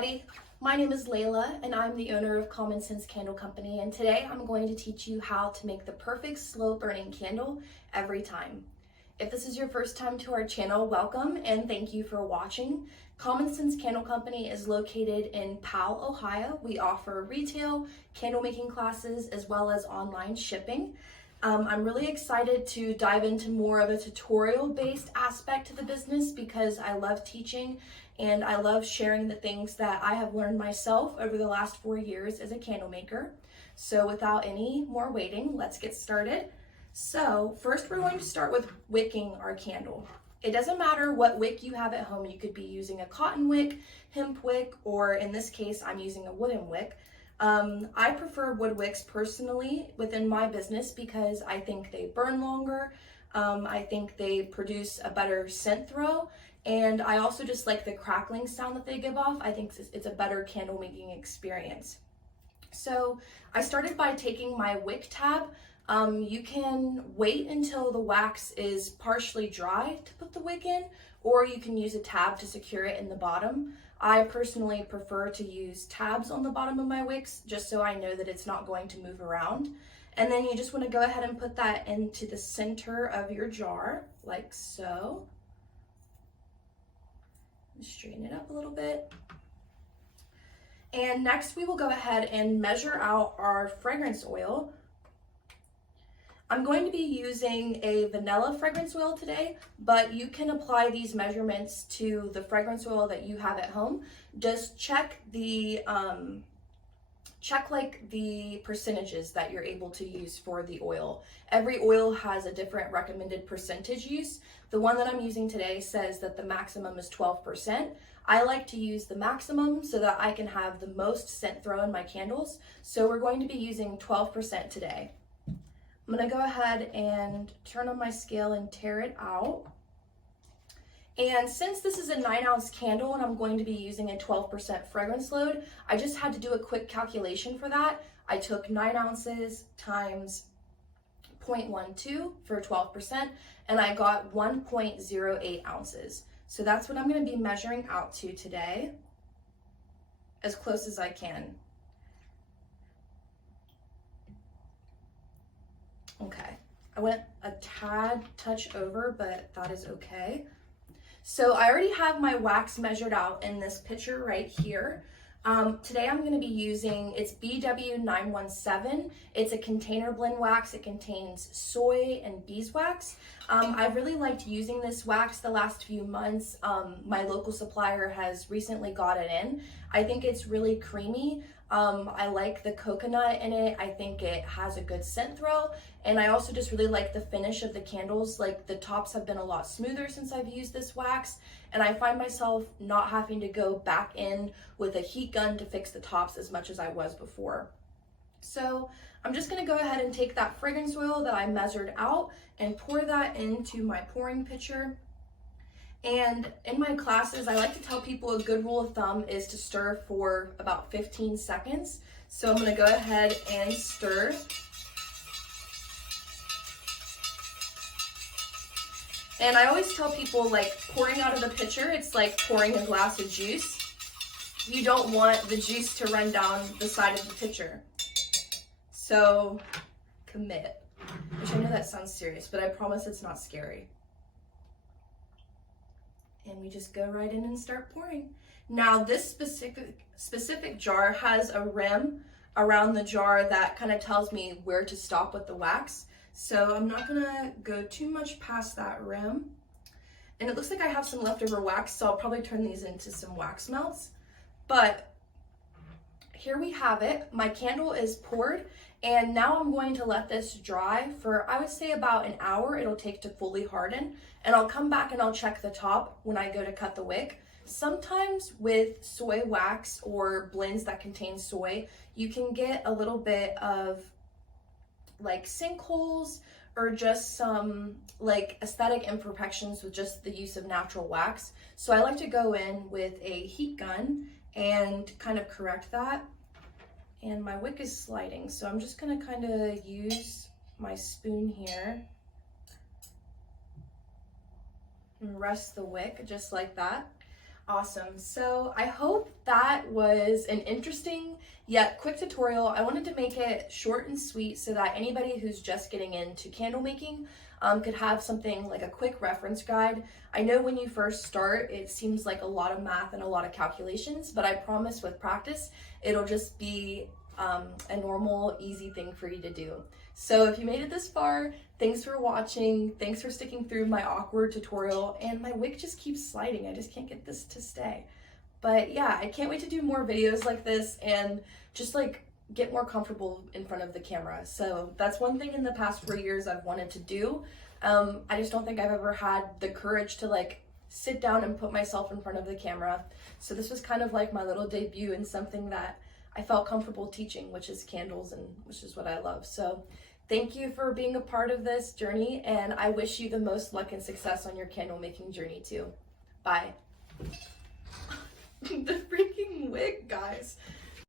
everybody, my name is Layla and I'm the owner of Common Sense Candle Company, and today I'm going to teach you how to make the perfect slow burning candle every time. If this is your first time to our channel, welcome and thank you for watching. Common Sense Candle Company is located in Powell, Ohio. We offer retail, candle making classes, as well as online shipping. I'm really excited to dive into more of a tutorial-based aspect to the business because I love teaching and I love sharing the things that I have learned myself over the last 4 years as a candle maker. So without any more waiting, let's get started. So first we're going to start with wicking our candle. It doesn't matter what wick you have at home. You could be using a cotton wick, hemp wick, or in this case, I'm using a wooden wick. I prefer wood wicks personally within my business because I think they burn longer. I think they produce a better scent throw. And I also just like the crackling sound that they give off. I think it's a better candle making experience. So I started by taking my wick tab. You can wait until the wax is partially dry to put the wick in, or you can use a tab to secure it in the bottom. I personally prefer to use tabs on the bottom of my wicks just so I know that it's not going to move around. And then you just want to go ahead and put that into the center of your jar, like so. Straighten it up a little bit. And next we will go ahead and measure out our fragrance oil. I'm going to be using a vanilla fragrance oil today, but you can apply these measurements to the fragrance oil that you have at home. Just check the the percentages that you're able to use for the oil. Every oil has a different recommended percentage use. The one that I'm using today says that the maximum is 12%. I like to use the maximum so that I can have the most scent throw in my candles. So we're going to be using 12% today. I'm gonna go ahead and turn on my scale and tear it out. And since this is a 9-ounce candle and I'm going to be using a 12% fragrance load, I just had to do a quick calculation for that. I took 9 ounces times 0.12 for 12%, and I got 1.08 ounces. So that's what I'm gonna be measuring out to today, as close as I can. Okay, I went a tad touch over, but that is okay. So I already have my wax measured out in this pitcher right here. Today I'm going to be using, it's BW917. It's a container blend wax. It contains soy and beeswax. I've really liked using this wax the last few months. My local supplier has recently got it in. I think it's really creamy. I like the coconut in it. I think it has a good scent throw. And I also just really like the finish of the candles. Like the tops have been a lot smoother since I've used this wax. And I find myself not having to go back in with a heat gun to fix the tops as much as I was before. So I'm just gonna go ahead and take that fragrance oil that I measured out and pour that into my pouring pitcher. And in my classes, I like to tell people a good rule of thumb is to stir for about 15 seconds. So I'm gonna go ahead and stir. And I always tell people, like, pouring out of the pitcher, it's like pouring a glass of juice. You don't want the juice to run down the side of the pitcher. So commit, which I know that sounds serious, but I promise it's not scary. And we just go right in and start pouring. Now this specific jar has a rim around the jar that kind of tells me where to stop with the wax. So I'm not gonna go too much past that rim. And it looks like I have some leftover wax, so I'll probably turn these into some wax melts. But here we have it. My candle is poured, and now I'm going to let this dry for, I would say, about an hour it'll take to fully harden. And I'll come back and I'll check the top when I go to cut the wick. Sometimes with soy wax or blends that contain soy, you can get a little bit of like sinkholes or just some like aesthetic imperfections with just the use of natural wax. So I like to go in with a heat gun and kind of correct that. And my wick is sliding, so I'm just gonna kind of use my spoon here and rest the wick just like that. Awesome. So I hope that was an interesting yet quick tutorial. I wanted to make it short and sweet so that anybody who's just getting into candle making could have something like a quick reference guide. I know when you first start, it seems like a lot of math and a lot of calculations, but I promise with practice, it'll just be a normal, easy thing for you to do. So if you made it this far, thanks for watching. Thanks for sticking through my awkward tutorial. And my wig just keeps sliding. I just can't get this to stay. But yeah, I can't wait to do more videos like this and just like get more comfortable in front of the camera. So that's one thing in the past 4 years I've wanted to do. I just don't think I've ever had the courage to like sit down and put myself in front of the camera. So this was kind of like my little debut in something that I felt comfortable teaching, which is candles, and which is what I love. So thank you for being a part of this journey, and I wish you the most luck and success on your candle making journey too. Bye. The freaking wig, guys.